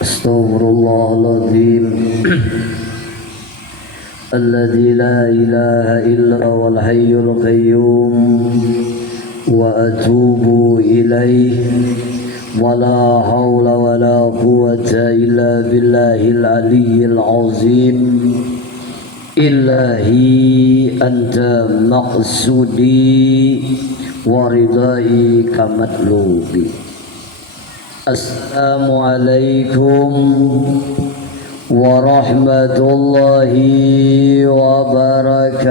Astaghfirullahaladzim. Alladzi la ilaha illa wal hayyul qayyum wa atubu ilaihi wa la hawla wa la quwwata illa billahil aliyyil azim. Ilahi anta maqsudi wa ridai kamatlubi. Assalamualaikum warahmatullahi wabarakatuh.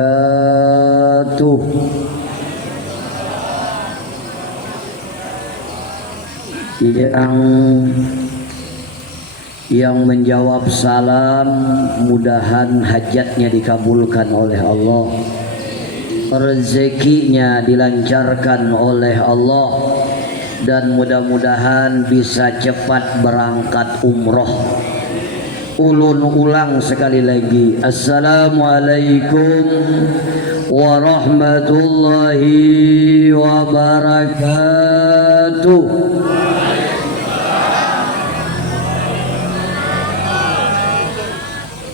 Yang menjawab salam, mudahan hajatnya dikabulkan oleh Allah, rezekinya dilancarkan oleh Allah, dan mudah-mudahan bisa cepat berangkat umroh. Ulun ulang sekali lagi, assalamualaikum warahmatullahi wabarakatuh.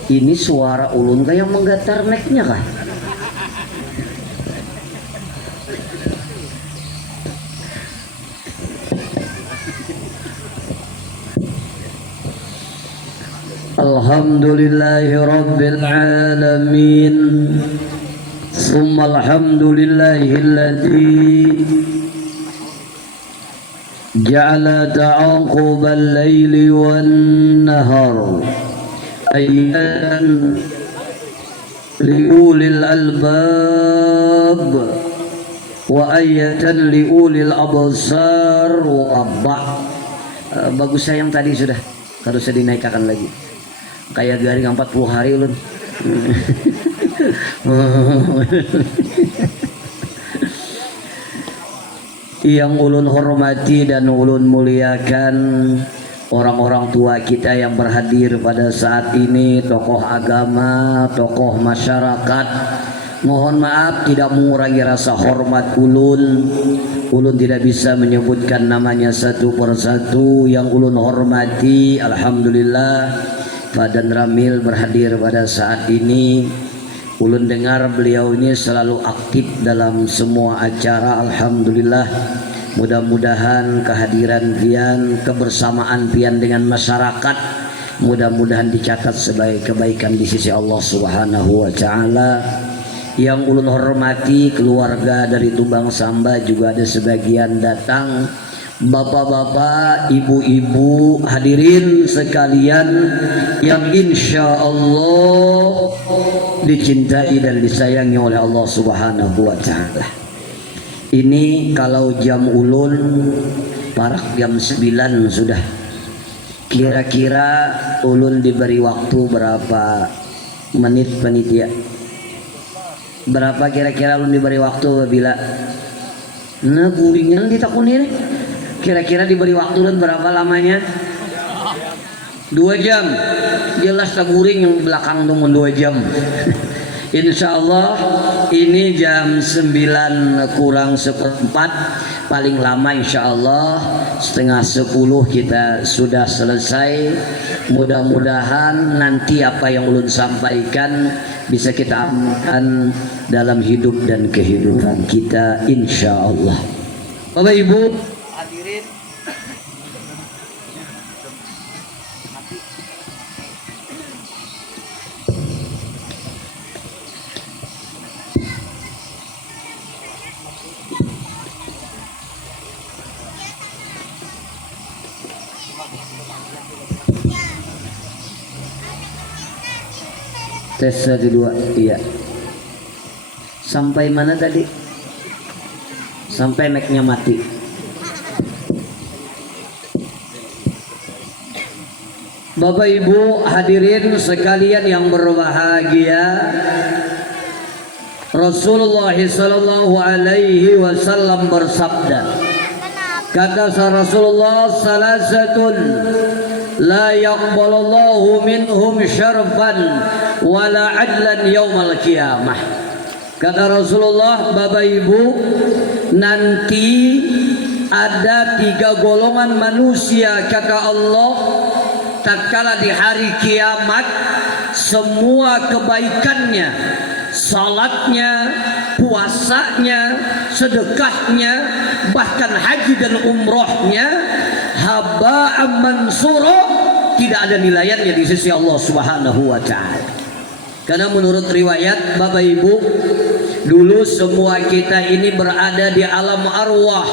Ini suara ulun kayak menggetar mic-nya kan? Alhamdulillahi rabbil alamin. Thumma alhamdulillahilladzi ja'ala ta'aqubal laili wan nahar ayatan liulil albab wa ayatan liulil absar wa abba. Bagus sayang tadi sudah, harusnya dinaikkan lagi. Kayak garing 40 hari ulun. Yang ulun hormati dan ulun muliakan orang-orang tua kita yang berhadir pada saat ini, tokoh agama, tokoh masyarakat. Mohon maaf tidak mengurangi rasa hormat ulun. Ulun tidak bisa menyebutkan namanya satu persatu. Yang ulun hormati, alhamdulillah Fadan Ramil berhadir pada saat ini. Ulun dengar beliau ini selalu aktif dalam semua acara, alhamdulillah. Mudah-mudahan kehadiran pian, kebersamaan pian dengan masyarakat, mudah-mudahan dicatat sebagai kebaikan di sisi Allah Subhanahu wa taala. Yang ulun hormati keluarga dari Tumbang Samba juga ada sebagian datang. Bapak-bapak, ibu-ibu, hadirin sekalian yang insya Allah dicintai dan disayangi oleh Allah Subhanahu wa ta'ala. Ini kalau jam ulun parak jam 9 sudah. Kira-kira ulun diberi waktu berapa menit panitia? Berapa kira-kira ulun diberi waktu bila? Nah, guringan ditakuni nih. Kira-kira diberi waktu dan berapa lamanya? 2 jam. Jelas taguring yang belakang tunggu 2 jam. Insya Allah ini jam 9 kurang seperempat, paling lama insya Allah setengah 10 kita sudah selesai. Mudah-mudahan nanti apa yang ulun sampaikan bisa kita amalkan dalam hidup dan kehidupan kita insya Allah. Bapak Ibu hadirin, tes 1 2, iya. Sampai mana tadi? Sampai mic-nya mati. Bapak Ibu hadirin sekalian yang berbahagia, Rasulullah sallallahu alaihi wasallam bersabda, kata Rasulullah, salasatun la yaqbalallahu minhum syarfan wala adlan yaumal qiyamah. Kata Rasulullah, Bapak Ibu, nanti ada 3 golongan manusia, kata Allah, tatkala di hari kiamat semua kebaikannya, salatnya, puasanya, sedekahnya, bahkan haji dan umrohnya haba'an mansura, tidak ada nilainya di sisi Allah Subhanahu wa taala. Karena menurut riwayat Bapak Ibu, dulu semua kita ini berada di alam arwah.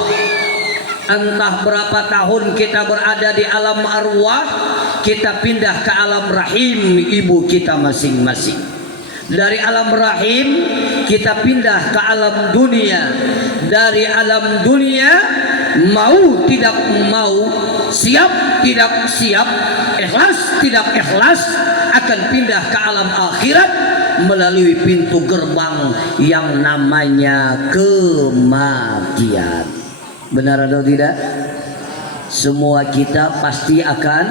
Entah berapa tahun kita berada di alam arwah, kita pindah ke alam rahim ibu kita masing-masing. Dari alam rahim kita pindah ke alam dunia. Dari alam dunia, mau tidak mau, siap tidak siap, ikhlas tidak ikhlas, akan pindah ke alam akhirat melalui pintu gerbang yang namanya kematian. Benar atau tidak? Semua kita pasti akan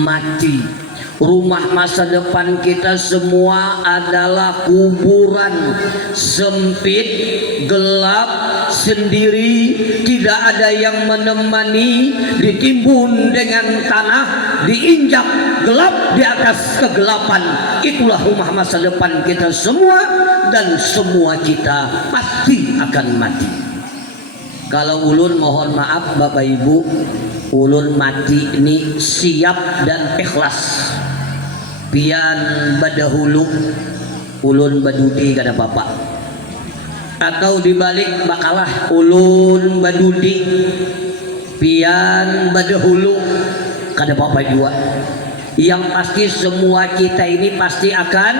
mati. Rumah masa depan kita semua adalah kuburan, sempit, gelap, sendiri, tidak ada yang menemani, ditimbun dengan tanah, diinjak gelap di atas kegelapan. Itulah rumah masa depan kita semua, dan semua kita pasti akan mati. Kalau ulun mohon maaf Bapak Ibu, ulun mati ini siap dan ikhlas. Pian badahulu ulun badudi kada bapak, atau dibalik bakalah ulun badudi pian badahulu kada bapak juga. Yang pasti semua kita ini pasti akan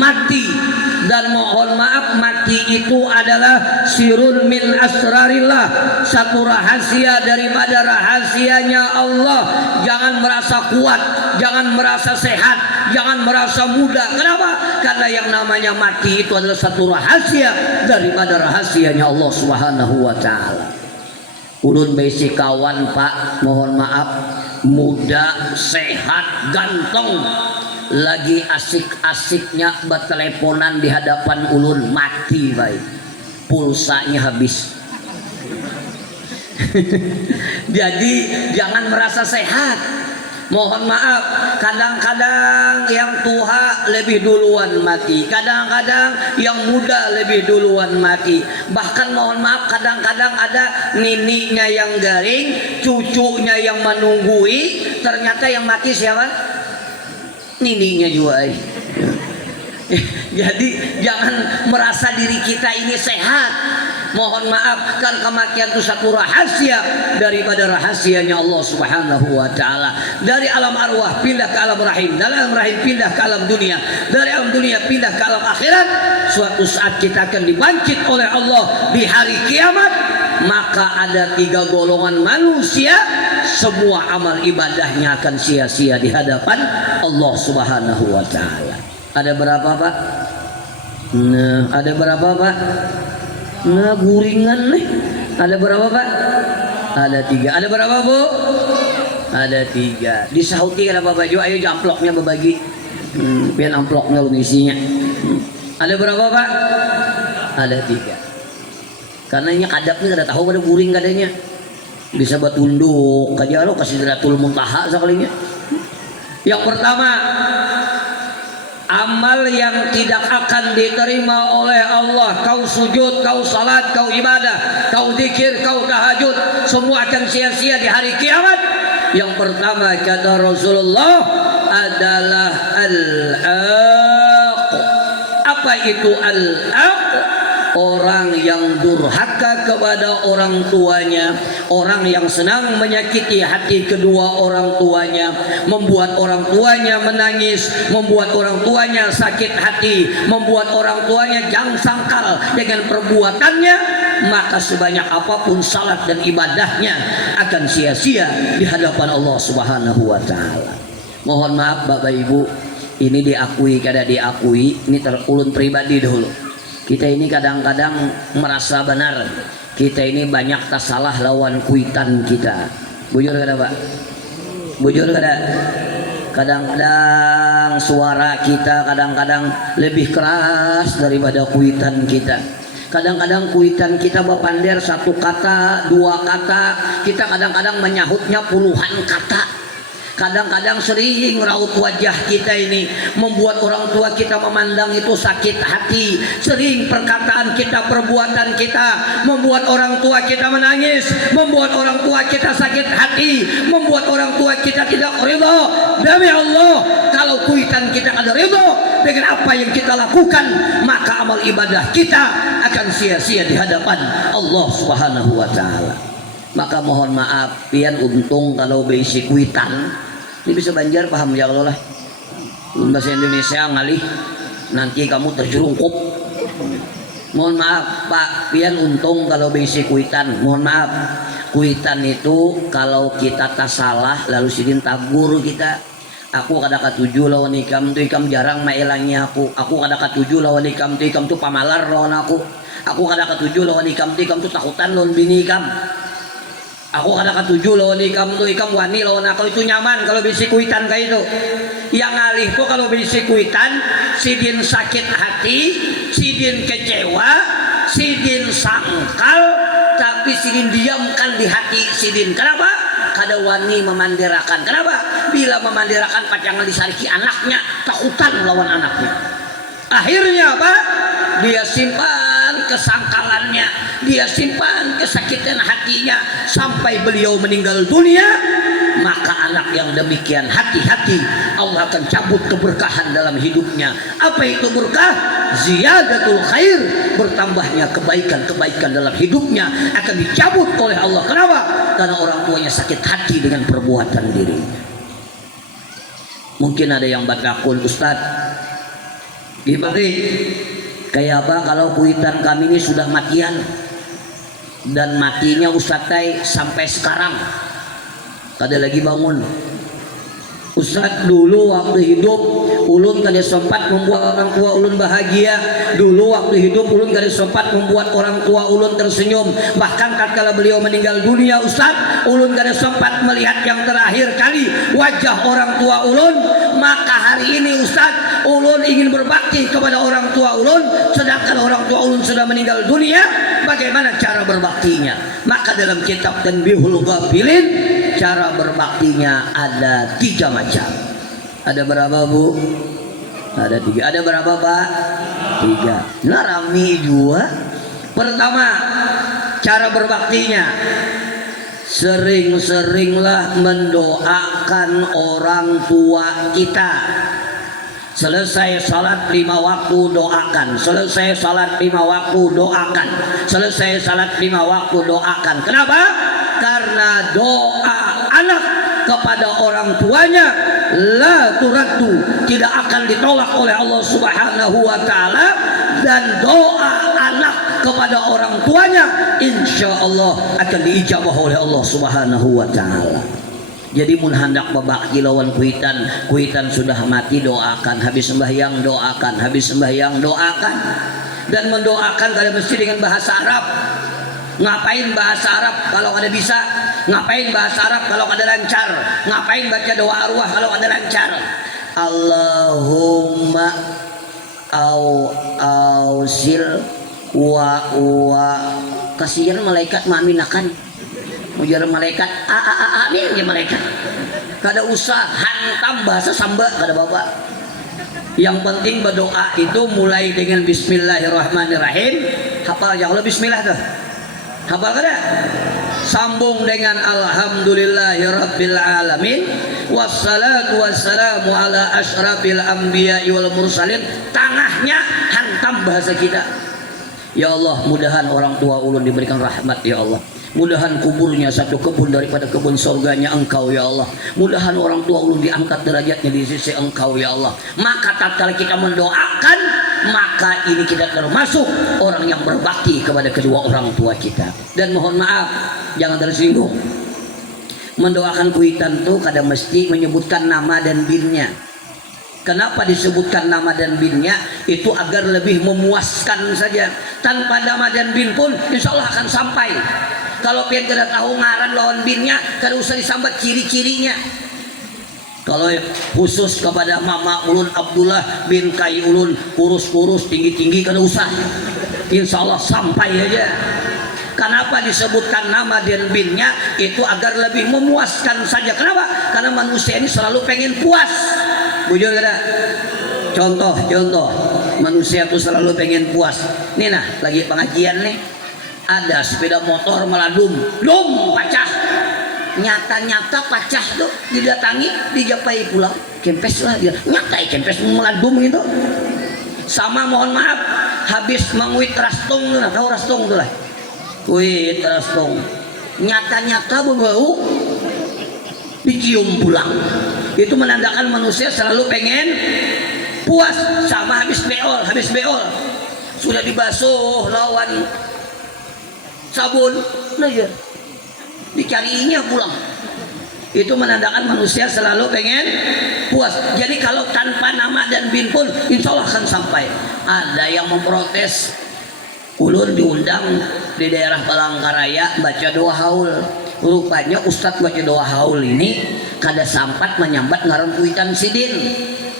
mati. Dan mohon maaf, mati itu adalah sirun min asrarillah, satu rahasia daripada rahasianya Allah. Jangan merasa kuat, jangan merasa sehat, jangan merasa muda. Kenapa? Karena yang namanya mati itu adalah satu rahasia daripada rahasianya Allah Subhanahu wa taala. Ulun besi kawan Pak, mohon maaf, muda, sehat, ganteng, lagi asik-asiknya berteleponan di hadapan ulun, mati baik, pulsanya habis. Jadi jangan merasa sehat. Mohon maaf, kadang-kadang yang tua lebih duluan mati, kadang-kadang yang muda lebih duluan mati. Bahkan mohon maaf, kadang-kadang ada nininya yang garing, cucunya yang menunggui, ternyata yang mati siapa? Nininya juga. Jadi jangan merasa diri kita ini sehat. Mohon maaf, kan kematian itu satu rahasia daripada rahasianya Allah Subhanahu wa taala. Dari alam arwah pindah ke alam rahim, dari alam rahim pindah ke alam dunia, dari alam dunia pindah ke alam akhirat. Suatu saat kita akan dibangkit oleh Allah di hari kiamat. Maka ada 3 golongan manusia, semua amal ibadahnya akan sia-sia di hadapan Allah Subhanahu wa taala. Ada berapa Pak? Nah, ada berapa Pak? Nah, guringan nih. Ada berapa Pak? Ada 3. Ada berapa Bu? Ada 3. Disauti kan Bapak juga, ayo amploknya berbagi. Biar amploknya lu isinya. Ada berapa Pak? Ada 3. Karena ini kadapnya kada tahu pada guring kadanya. Bisa buat tunduk kaja lo kasih Sidratul Muntaha sekalinya. Yang pertama, amal yang tidak akan diterima oleh Allah. Kau sujud, kau salat, kau ibadah, kau zikir, kau tahajud, semua akan sia-sia di hari kiamat. Yang pertama kata Rasulullah adalah al-aq. Apa itu al-aq? Orang yang durhaka kepada orang tuanya, orang yang senang menyakiti hati kedua orang tuanya, membuat orang tuanya menangis, membuat orang tuanya sakit hati, membuat orang tuanya jang sangkal dengan perbuatannya, maka sebanyak apapun salat dan ibadahnya akan sia-sia di hadapan Allah Subhanahu wa taala. Mohon maaf Bapak Ibu, ini diakui kada diakui, ini ulun pribadi dulu. Kita ini kadang-kadang merasa benar, kita ini banyak salah lawan kuitan kita. Bujur kada Pak? Bujur kada? Kadang-kadang suara kita kadang-kadang lebih keras daripada kuitan kita. Kadang-kadang kuitan kita berpander 1 kata, 2 kata, kita kadang-kadang menyahutnya puluhan kata. Kadang-kadang sering raut wajah kita ini membuat orang tua kita memandang itu sakit hati. Sering perkataan kita, perbuatan kita membuat orang tua kita menangis, membuat orang tua kita sakit hati, membuat orang tua kita tidak ridha. Demi Allah, kalau kuitan kita ada ridha dengan apa yang kita lakukan, maka amal ibadah kita akan sia-sia di hadapan Allah Subhanahu wa taala. Maka mohon maaf, pian untung kalau basic kuitan ini bisa Banjar paham ya Allah lah. Bahasa Indonesia ngalih nanti kamu terjerungkup. Mohon maaf Pak, pian untung kalau basic kuitan. Mohon maaf, kuitan itu kalau kita tak salah lalu sidin tagur kita. Aku kada katuju lawan ikam tu, ikam jarang maelangi aku kada katuju lawan ikam tu pamalar lawan aku kada katuju lawan ikam tu takutan lawan bini ikam. Aku kada katuju lawan ikam tu, ikam wani lawan aku itu nyaman kalau bisi kuitan kayak itu. Yang alih tuh kalau bisi kuitan, sidin sakit hati, sidin kecewa, sidin sangkal, tapi sidin diamkan di hati sidin. Kenapa? Kada wani memandirakan. Kenapa? Bila memandirakan pacangan disariki anaknya, takutan lawan anaknya. Akhirnya apa? Dia simpan kesangkalannya, dia simpan kesakitan hatinya sampai beliau meninggal dunia. Maka anak yang demikian hati-hati, Allah akan cabut keberkahan dalam hidupnya. Apa itu berkah? Ziyadatul khair, bertambahnya kebaikan-kebaikan dalam hidupnya akan dicabut oleh Allah. Kenapa? Karena orang tuanya sakit hati dengan perbuatan dirinya. Mungkin ada yang batakun, Ustaz, gimana kayak apa kalau kuitan kami ini sudah matian dan matinya Ustaz sampai sekarang kada lagi bangun. Ustaz, dulu waktu hidup ulun kada sempat membuat orang tua ulun bahagia. Dulu waktu hidup ulun kada sempat membuat orang tua ulun tersenyum. Bahkan tatkala beliau meninggal dunia, Ustaz, ulun kada sempat melihat yang terakhir kali wajah orang tua ulun. Maka hari ini Ustaz, ulun ingin berbakti kepada orang tua ulun, sedangkan orang tua ulun sudah meninggal dunia. Bagaimana cara berbaktinya? Maka dalam kitab Tanbihul Ghafilin, cara berbaktinya ada 3 macam. Ada berapa Bu? Ada 3. Ada berapa Pak? 3. Nah rami juga. Pertama, cara berbaktinya, sering-seringlah mendoakan orang tua kita. Selesai salat 5 waktu doakan. Selesai salat 5 waktu doakan. Selesai salat 5 waktu doakan. Kenapa? Karena doa anak kepada orang tuanya la turaddu, tidak akan ditolak oleh Allah Subhanahu wa taala, dan doa anak kepada orang tuanya insya Allah akan diijabah oleh Allah Subhanahu wa taala. Jadi mun hendak babakti lawan kuitan sudah mati doakan, habis sembahyang doakan, habis sembahyang doakan. Dan mendoakan kada mesti dengan bahasa Arab. Ngapain bahasa Arab kalau ada bisa? Ngapain bahasa Arab kalau ada lancar? Ngapain baca doa arwah kalau ada lancar? Allahumma ausil wa kasihan malaikat maaminakan. Ujar malaikat amin ya malaikat. Kada usah hantam bahasa Samba kada bapak. Yang penting berdoa itu mulai dengan Bismillahirrahmanirrahim. Hafal ya Allah Bismillah tuh. Hafal kada? Sambung dengan Alhamdulillahirabbil alamin wassalatu wassalamu ala asyrafil anbiya'i wal mursalin. Tengahnya hantam bahasa kita. Ya Allah, mudahan orang tua ulun diberikan rahmat ya Allah. Mudahan kuburnya satu kebun daripada kebun surganya Engkau ya Allah. Mudahan orang tua ulun diangkat derajatnya di sisi Engkau ya Allah. Maka tatkala kita mendoakan, maka ini kita termasuk orang yang berbakti kepada kedua orang tua kita. Dan mohon maaf, jangan tersinggung. Mendoakan kuitan itu kadang mesti menyebutkan nama dan binnya. Kenapa disebutkan nama dan binnya? Itu agar lebih memuaskan saja. Tanpa nama dan bin pun insya Allah akan sampai. Kalau pian kada tahu ngaran lawan binnya, kada usah disambat ciri-cirinya. Kalau khusus kepada mama ulun Abdullah bin Kai ulun, kurus-kurus tinggi-tinggi kada usah. Insya Allah sampai aja. Kenapa disebutkan nama dan binnya? Itu agar lebih memuaskan saja. Kenapa? Karena manusia ini selalu pengen puas. Bujur kada? Contoh manusia tuh selalu pengen puas. Nih nah, lagi pengajian nih, ada sepeda motor meladum, pecah. Nyata pecah tuh, didatangi, dijapai pulang, kempes lah dia, nyata kempes meladum gitu. Sama mohon maaf, habis menguit rastung, nah tahu rastung tuh lah, wit rastung, nyata berbau, dicium pulang. Itu menandakan manusia selalu pengen puas. Sama habis beol, sudah dibasuh lawan sabun, nah ya, dicarinya pulang. Itu menandakan manusia selalu pengen puas. Jadi kalau tanpa nama dan bin pun insya Allah akan sampai. Ada yang memprotes, ulun diundang di daerah Palangkaraya baca doa haul. Rupanya Ustadz baca doa haul ini kada sampat menyambat ngaran kuitan sidin.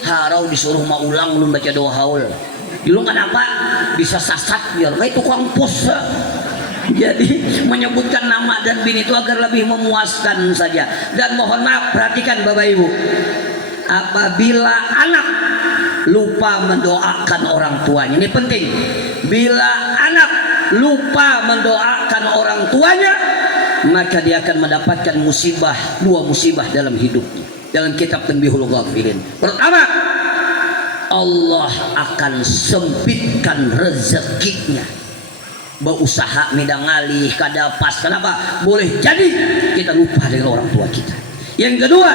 Harau disuruh mau ulang ulun baca doa haul. Dulu kenapa bisa sasat biar kayak tukang pos. Jadi menyebutkan nama dan bin itu agar lebih memuaskan saja. Dan mohon maaf, perhatikan Bapak Ibu, apabila anak lupa mendoakan orang tuanya, ini penting. Bila anak lupa mendoakan orang tuanya, maka dia akan mendapatkan musibah, 2 musibah dalam hidupnya. Dalam kitab Tanbihul Ghafilin, pertama, Allah akan sempitkan rezekinya. Berusaha midang ngalih kada pas. Kenapa? Boleh jadi kita lupa dengan orang tua kita. Yang kedua,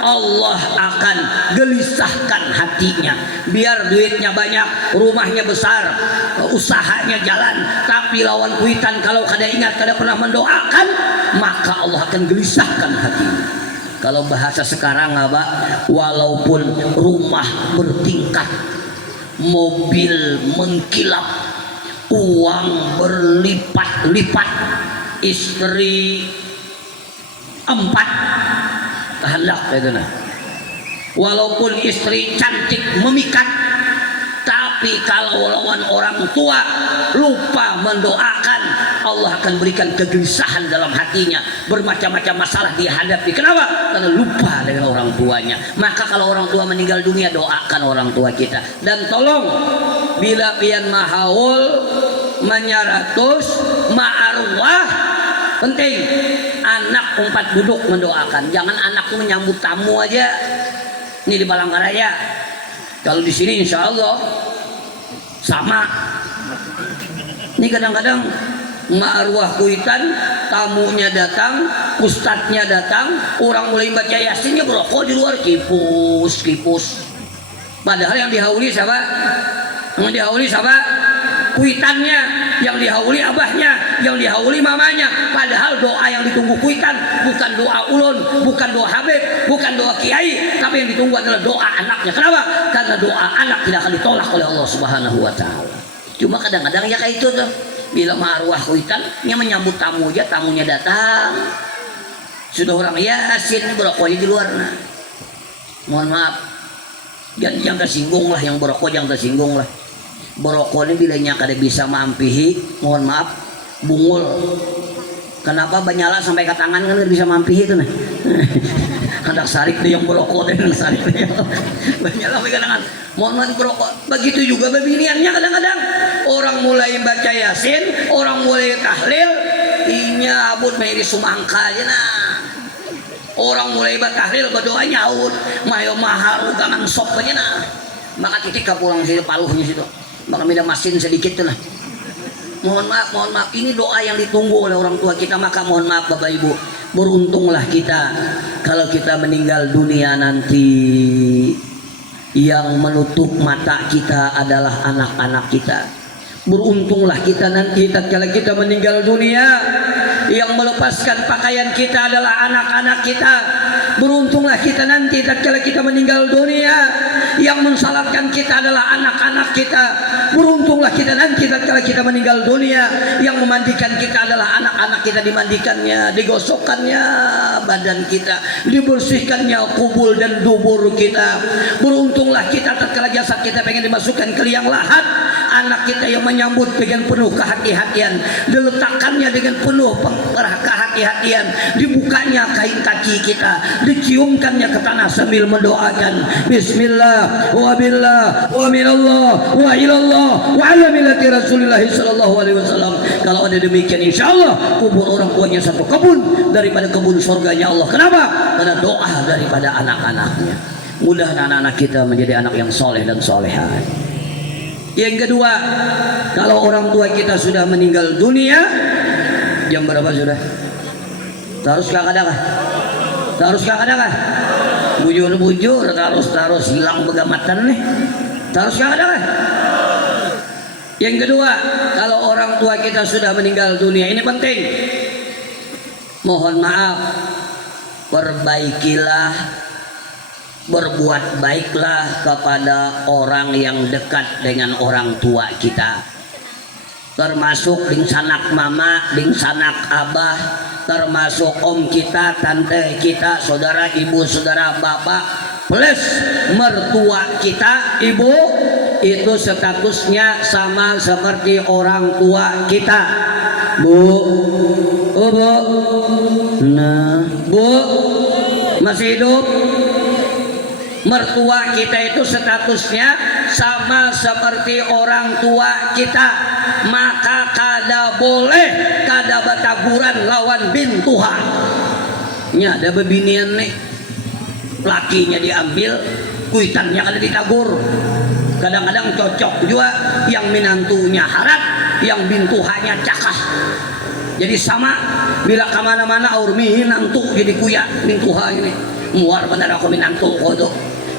Allah akan gelisahkan hatinya. Biar duitnya banyak, rumahnya besar, usahanya jalan, tapi lawan kuitan kalau kada ingat, kada pernah mendoakan, maka Allah akan gelisahkan hatinya. Kalau bahasa sekarang apa? Walaupun rumah bertingkat, mobil mengkilap, uang berlipat-lipat, istri 4, kehendak itu nah. Walaupun istri cantik memikat, tapi kalau lawan orang tua lupa mendoakan, Allah akan berikan kegelisahan dalam hatinya. Bermacam-macam masalah dihadapi. Kenapa? Karena lupa dengan orang tuanya. Maka kalau orang tua meninggal dunia, doakan orang tua kita. Dan tolong, bila pian mahaul menyaratus ma'arwah, penting anak 4 duduk mendoakan. Jangan anak tuh menyambut tamu aja. Ini di Palangkaraya. Kalau di sini insya Allah sama. Ini kadang-kadang ma'arwah kuitan, tamunya datang, ustadznya datang, orang mulai baca yasinnya berokok di luar, kipus. Padahal yang dihauli siapa? Yang dihauli siapa? Kuitannya. Yang dihauli abahnya, yang dihauli mamanya. Padahal doa yang ditunggu kuitan bukan doa ulun, bukan doa habib, bukan doa kiai, tapi yang ditunggu adalah doa anaknya. Kenapa? Karena doa anak tidak akan ditolak oleh Allah Subhanahu wa taala. Cuma kadang-kadang ya kayak itu tuh. Bila marwah kuitan, dia menyambut tamu aja, tamunya datang. Sudah orang yasin berokoknya di luar. Nah, mohon maaf, jangan tersinggung lah, yang berokok jangan tersinggung lah. Berokok ini bilanya kada bisa mampihi, mohon maaf, bungul. Kenapa banyala sampai ke tangan kan bisa mampihi itu nah. Anak sarik tuh yang berokok dengan sarik tuh yang banyala sampai ke tangan. Mohon maaf berokok. Begitu juga babiniannya kadang-kadang. Orang mulai baca yasin, orang mulai tahlil, inya abut mairi sumangka aja nah. Orang mulai tahlil berdoa nyaut, mayo mahal gangan sok aja nah. Maka titik pulang situ paluhnya situ. Maka minta masin sedikit tuh lah. Mohon maaf, ini doa yang ditunggu oleh orang tua kita. Maka mohon maaf Bapak Ibu, beruntunglah kita kalau kita meninggal dunia nanti, yang menutup mata kita adalah anak-anak kita. Beruntunglah kita nanti tatkala kita meninggal dunia, yang melepaskan pakaian kita adalah anak-anak kita. Beruntunglah kita nanti tatkala kita meninggal dunia, yang mensalatkan kita adalah anak-anak kita. Beruntunglah kita nanti tatkala kita meninggal dunia, yang memandikan kita adalah anak-anak kita, dimandikannya, digosokkannya badan kita, dibersihkannya kubul dan dubur kita. Beruntunglah kita tatkala jasad kita pengen dimasukkan ke liang lahat, anak kita yang menyambut dengan penuh kehati-hatian, diletakkannya dengan penuh kehati-hatian, dibukanya kain kaki kita, diciumkannya ke tanah sambil mendoakan bismillah wa billah wa minallah wa ilallah wa ala millati Rasulillah sallallahu alaihi wasallam. Kalau ada demikian insyaallah kubur orang tuanya satu kebun daripada kebun surganya Allah. Kenapa? Karena doa daripada anak-anaknya. Mudah anak-anak kita menjadi anak yang soleh dan solehah. Yang kedua, kalau orang tua kita sudah meninggal dunia, jam berapa sudah? Terus kakak-kakak? Terus kakak-kakak? Bujur-bujur, terus hilang begamatan nih. Terus kakak-kakak? Yang kedua, kalau orang tua kita sudah meninggal dunia, ini penting. Mohon maaf, perbaikilah, berbuat baiklah kepada orang yang dekat dengan orang tua kita, termasuk ding sanak mama, ding sanak abah, termasuk om kita, tante kita, saudara ibu, saudara bapak, plus mertua kita, ibu, itu statusnya sama seperti orang tua kita. Bu, oh bu, nah bu masih hidup. Mertua kita itu statusnya sama seperti orang tua kita, maka kada boleh kada bataguran lawan bintuha. Nya ada bebinian nih, lakinya diambil, kuitannya kada ditagur. Kadang-kadang cocok juga yang minantunya harap, yang bintuhanya cakah. Jadi sama, bila kemana-mana aur minantu jadi kuya bintuha ini. Muar benar aku minantu kodo,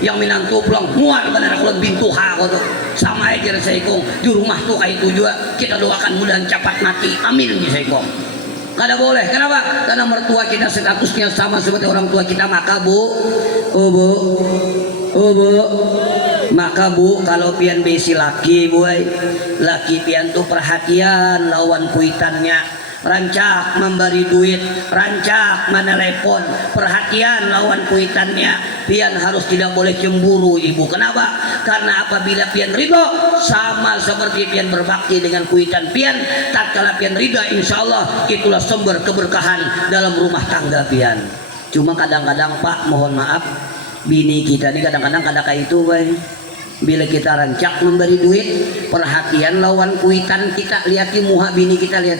yang minantu pulang muar benar aku bintuha kodo. Sama aja Saikong, di rumah tuh kayak itu juga kita doakan mudah cepat mati, amin ya Saikong. Kada boleh, kenapa? Karena mertua kita statusnya sama seperti orang tua kita, maka bu, oh bu, oh bu, maka bu kalau pian besi laki boy, laki pian tuh perhatian lawan kuitannya. Rancak memberi duit, rancak menelepon, perhatian lawan kuitannya. Pian harus tidak boleh cemburu ibu. Kenapa? Karena apabila pian ridho, sama seperti pian berbakti dengan kuitan pian, tatkala pian ridho, insya Allah itulah sumber keberkahan dalam rumah tangga pian. Cuma kadang-kadang Pak, mohon maaf, bini kita ini kadang-kadang kayak itu bay. Bila kita rancak memberi duit, perhatian lawan kuitan kita, lihat muha bini kita, lihat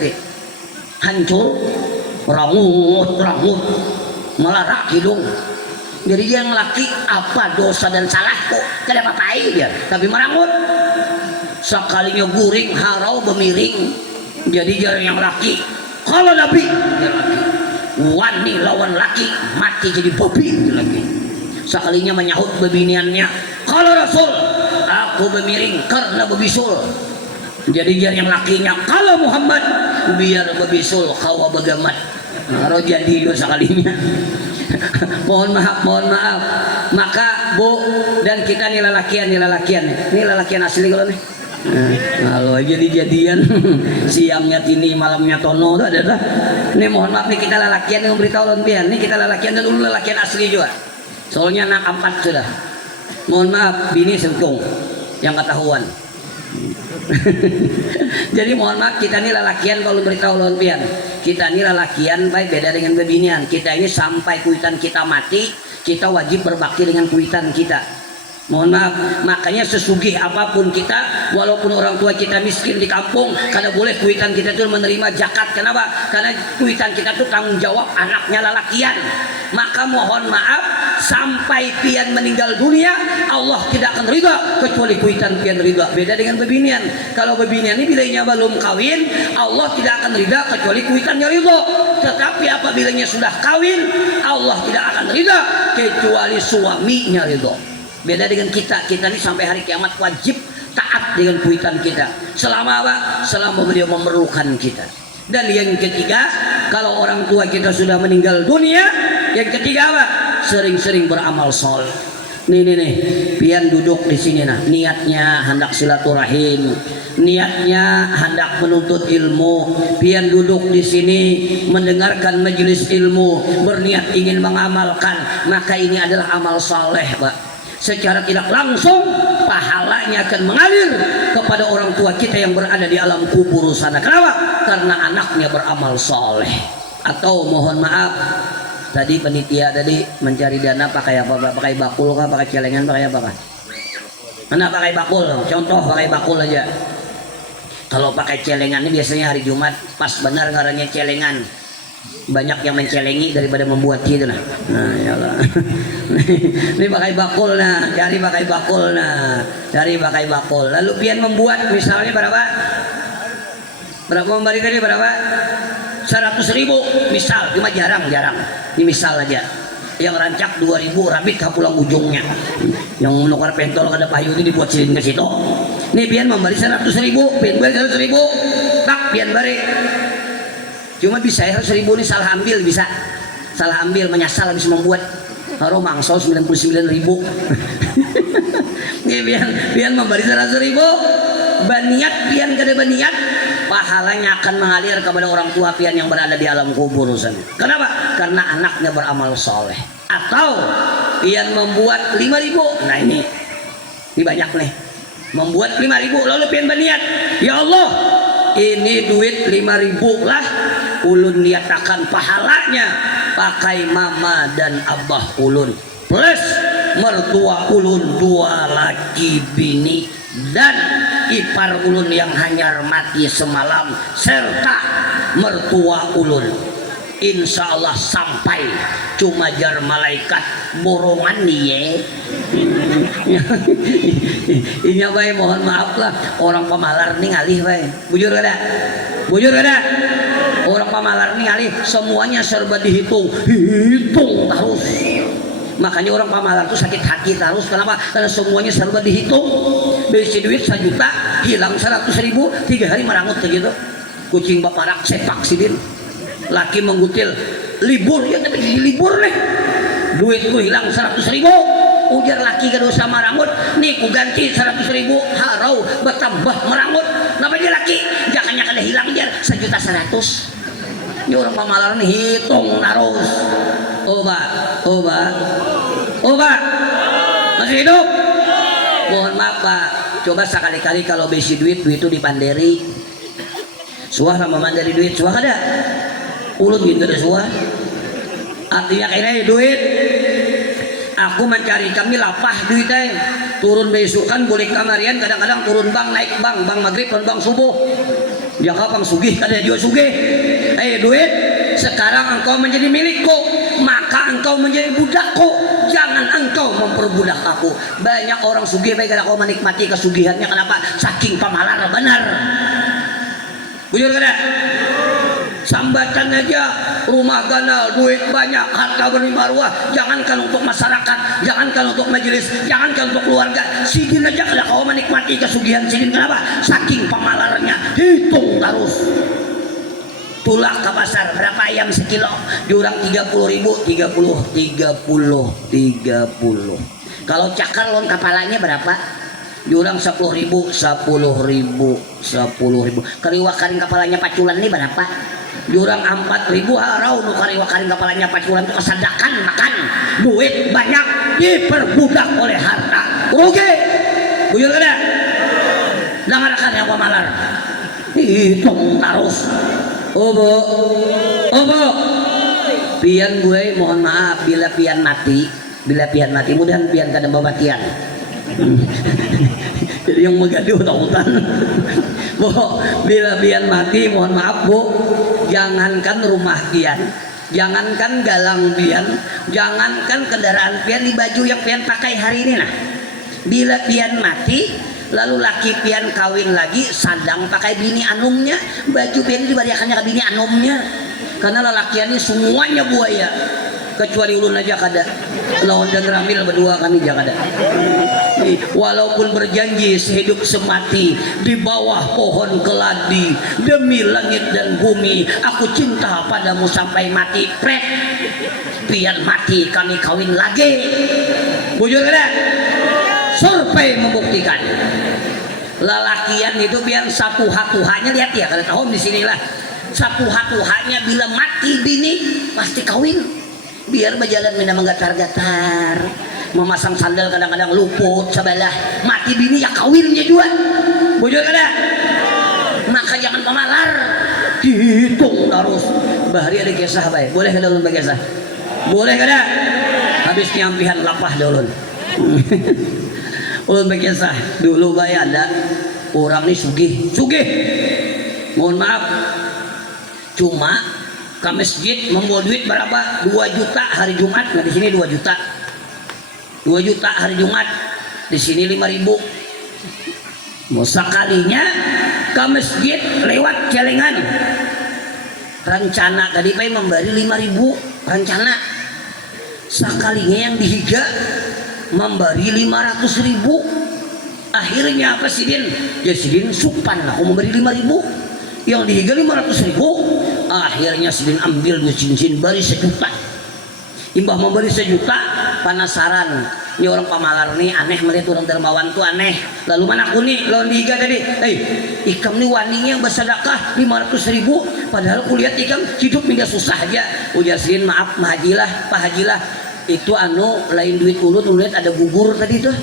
hancur, rangut, malah raki dong. Jadi yang laki apa dosa dan salah kok kada apa-apain dia, tapi merangut. Sekalinya guring harau bemiring. Jadi jarang yang laki. Kalau Nabi wani lawan laki mati jadi babi lagi. Sekalinya menyahut bebiniannya. Kalau Rasul aku bemiring karena bebisul. Jadi jarang yang lakinya. Kalau Muhammad biar bebisul kau bagamat. Kalau jadi dosa kalinya. mohon maaf. Maka bu dan kita nih lelakian asli kalau nih. Kalau jadi-jadian siangnya tini malamnya tono tuh ada dah. Ini mohon maaf nih kita lelakian yang beritahu lontian. Nih kita lelakian dan dulu lelakian asli juga. Soalnya anak 4 sudah. Mohon maaf bini sengkung yang ketahuan. Jadi mohon maaf kita ini lelakian kalau beritahu lontian. Kita ini lelakian baik beda dengan bebinian. Kita ini sampai kuitan kita mati, kita wajib berbakti dengan kuitan kita. Mohon maaf, makanya sesugih apapun kita, walaupun orang tua kita miskin di kampung, karena boleh kuitan kita itu menerima zakat. Kenapa? Karena kuitan kita itu tanggung jawab anaknya lelakian. Maka mohon maaf, sampai pian meninggal dunia, Allah tidak akan ridha kecuali kuitan pian ridha. Beda dengan bebinian. Kalau bebinian ini bilanya belum kawin, Allah tidak akan ridha kecuali kuitannya ridha. Tetapi apabila sudah kawin, Allah tidak akan ridha kecuali suaminya ridha. Beda dengan kita ini sampai hari kiamat wajib taat dengan kuitan kita. Selama apa? Selama beliau memerlukan kita. Dan yang ketiga, kalau orang tua kita sudah meninggal dunia, yang ketiga apa? Sering-sering beramal soleh. Nih, pian duduk di sini nah. Niatnya hendak silaturahim, niatnya hendak menuntut ilmu. Pian duduk di sini mendengarkan majelis ilmu, berniat ingin mengamalkan, maka ini adalah amal soleh, Pak. secara tidak langsung pahalanya akan mengalir kepada orang tua kita yang berada di alam kubur sana. Kenapa? Karena anaknya beramal soleh. Atau mohon maaf, tadi panitia tadi mencari dana pakai apa Pak? Pakai bakul kah? Pakai celengan? Pakai apa Pak? Mana pakai bakul? Contoh pakai bakul aja. Kalau pakai celengan ini biasanya hari Jumat pas benar ngarannya celengan. Banyak yang mencelengi daripada membuat gitu nah. Nah, yalah. Ini pakai bakul nah, cari pakai bakul nah, cari pakai bakul. Lalu pian membuat misalnya berapa? Berapa memberi tadi berapa? 100.000 misal, cuma jarang-jarang. Ini misal aja. Yang rancak 2.000 rabit ke pulang ujungnya. Yang menukar pentol kada payu ini dibuat silin ke situ. Nih pian memberi 100.000, pian beri 100.000, tak pian beri. Cuma bisa ya 100.000 ini salah ambil bisa, salah ambil menyesal habis membuat harum mangsol 99.000. Nih pian memberi 100.000, baniat pian kada baniat, pahalanya akan mengalir kepada orang tua pian yang berada di alam kubur sana. Kenapa? Karena anaknya beramal soleh. Atau pian membuat 5.000, nah ini banyak nih. Membuat 5.000 lalu pian berniat, ya Allah ini duit 5.000 lah ulun niatakan pahalanya pakai mama dan abah ulun plus mertua ulun 2 laki bini dan ipar ulun yang hanyar mati semalam serta mertua ulun. Insya Allah sampai cuma jar malaikat borongan nih ini apa ya, mohon maaf lah orang pemalar nih ngalih bay. Bujur kada orang pemalar nih ngalih semuanya serba dihitung terus. Makanya orang pamalar tuh sakit hati terus. Kenapa? Karena semuanya serba dihitung. Beli duit 1 juta hilang 100.000 3 hari merangut kayak gitu. Kucing baparak sepak sidin. Laki menggutil libur ya tapi libur nih duitku hilang 100.000 ujar laki ke dosa merangut nih ku ganti 100.000 harau bertambah merangut namanya laki jangannya kada hilang jar 1.100.000 ini orang pamalar nih hitung terus. Oba masih hidup? Mohon maaf Pak, coba sekali-kali kalau besi duit itu dipanderi suah sama mandiri duit suah kada ulun gitu deh suah artinya kayaknya duit aku mencari kami lapah duit turun besukan boleh kamarian kadang-kadang turun bang naik bang maghrib dan bang subuh dia kapang sugih kada juga sugih duit sekarang engkau menjadi milikku maka engkau menjadi budakku jangan engkau memperbudak aku. Banyak orang sugih baik kada kau menikmati kesugihannya kenapa saking pamalar benar bujur kada sambatan aja rumah ganal duit banyak harta berlimpah jangankan untuk masyarakat jangankan untuk majelis jangankan untuk keluarga sidin aja kada kau menikmati kesugihan sidin kenapa saking pemalarnya hitung terus. Tulak ke pasar berapa ayam sekilo diurang 30.000 30 kalau cakar lon kepalanya berapa diurang 10.000 kariwakarin kepalanya paculan nih berapa diurang 4.000 harau nu kariwakarin kepalanya paculan itu kesadakan makan duit banyak diperbudak oleh harta rugi bujur kada dengarkan yang pemalar hitung terus. Obo pian gue mohon maaf bila pian mati mudahan pian kada babatian jadi yang magaduh tautan bu bila pian mati mohon maaf bu jangankan rumah pian jangankan galang pian jangankan kendaraan pian di baju yang pian pakai hari ini nah bila pian mati lalu laki pian kawin lagi sadang pakai bini anumnya baju pian dibariakannya ke bini anumnya karena lelakiannya semuanya buaya kecuali ulun aja kada lawan dan ramil berdua kami aja kada walaupun berjanji sehidup semati di bawah pohon keladi demi langit dan bumi aku cinta padamu sampai mati prek pian mati kami kawin lagi bujur kada survei membuktikan lelakian itu biar satu hatuhannya lihat ya kalau tahu di sinilah satu hatuhannya bila mati bini pasti kawin biar berjalan mina menggatar-gatar memasang sandal kadang-kadang luput sebelah, mati bini ya kawinnya juga. Bujur kada? Maka jangan pemalar. Hitung terus. Bahari ada kisah baik. Boleh kada ulun berkisah? Boleh kada? Habis nyampihan lapah deh ulun. Ulun berkisah dulu bae ada orang nih sugih. Mohon maaf. Cuma ke masjid membawa duit berapa? 2 juta hari Jumat. Nah di sini 2 juta. 2 juta hari Jumat. Di sini 5.000. Mau sekalinya ke masjid lewat celengan. Rencana tadi Pak memberi 5.000 rencana. Sekalinya yang dihiga memberi 500.000. Akhirnya apa Sidin? Ya Sidin supan aku memberi 5.000. Yang dihiga 500.000. Akhirnya Sidin ambil 2 cincin beri 1 juta. Imbah memberi 1 juta penasaran. Ini orang pamalar nih aneh melihat orang dermawan tuh aneh. Lalu mana aku nih lawan dihiga tadi. Ikam nih waninya bersedekah 500.000. Padahal kulihat ikam hidup tidak susah aja. Ujar Sidin maaf Pak Hajilah. Itu lain duit ulun lihat ada gugur tadi tuh.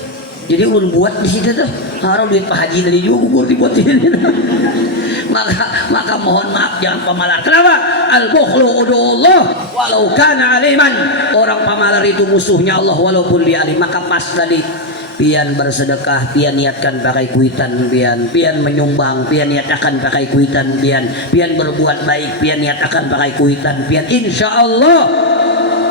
Jadi ulun buat di situ tuh. Harap duit Pak Haji tadi juga gugur dibuat ini. maka mohon maaf jangan pamalar. Kenapa? Al-bukhlu udullah walau kana aliman. Orang pamalar itu musuhnya Allah walaupun dia alim. Maka pas tadi pian bersedekah, pian niatkan pakai kuitan, pian menyumbang, pian niatkan pakai kuitan, pian berbuat baik, pian niatkan pakai kuitan, insyaallah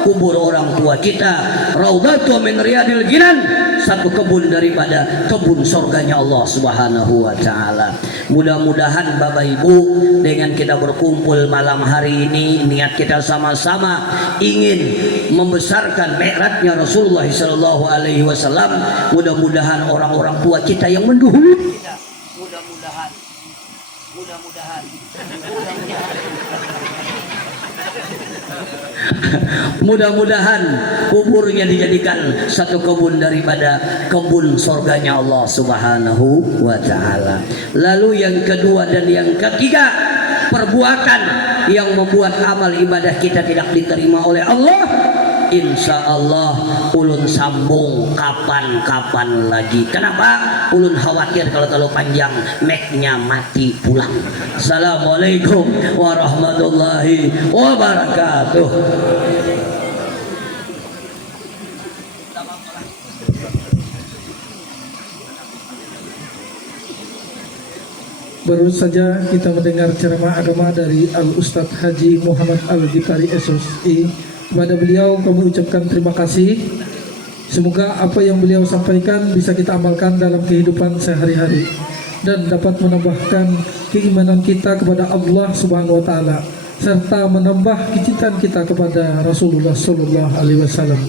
kubur orang tua kita raudhatu min riyadil jinan, satu kebun daripada kebun surganya Allah Subhanahu wa taala. Mudah-mudahan Bapak Ibu dengan kita berkumpul malam hari ini niat kita sama-sama ingin membesarkan mi'rajnya Rasulullah sallallahu alaihi wasallam. Mudah-mudahan orang-orang tua kita yang mendahului kita. Mudah-mudahan kuburnya dijadikan satu kebun daripada kebun surganya Allah Subhanahu wa taala. Lalu yang kedua dan yang ketiga, perbuatan yang membuat amal ibadah kita tidak diterima oleh Allah. Insya Allah ulun sambung kapan-kapan lagi. Kenapa? Ulun khawatir kalau terlalu panjang mic-nya mati pulang. Assalamualaikum warahmatullahi wabarakatuh. Baru saja kita mendengar ceramah agama dari Al-Ustadz Haji Muhammad Al-Gifari SOSI. Kepada beliau kami ucapkan terima kasih. Semoga apa yang beliau sampaikan bisa kita amalkan dalam kehidupan sehari-hari dan dapat menambahkan keimanan kita kepada Allah Subhanahu wa taala serta menambah kecintaan kita kepada Rasulullah sallallahu alaihi wasallam.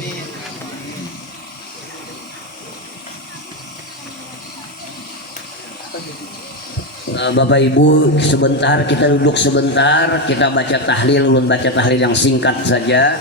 Bapak Ibu sebentar kita duduk sebentar, kita baca tahlil, ulun baca tahlil yang singkat saja.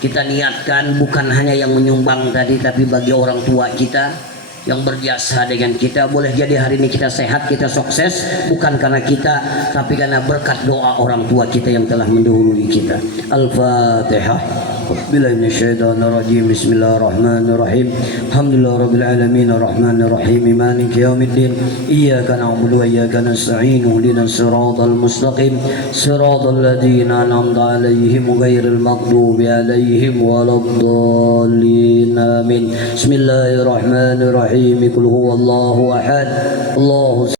Kita niatkan bukan hanya yang menyumbang tadi, tapi bagi orang tua kita yang berjasa dengan kita. Boleh jadi hari ini kita sehat, kita sukses bukan karena kita, tapi karena berkat doa orang tua kita yang telah mendahului kita. Al-Fatihah. Bismillahirrahmanirrahim. Bismillahirrahmanirrahim. Alhamdulillahirabbil alamin arrahmanir rahim maliki yaumiddin. Iyyaka na'budu wa iyyaka nasta'in. Ihdinas siratal mustaqim. Siratal ladzina an'amta 'alaihim ghairil maghdubi 'alaihim waladdallin. Amin. Bismillahirrahmanirrahim. Qul huwallahu ahad. Allahu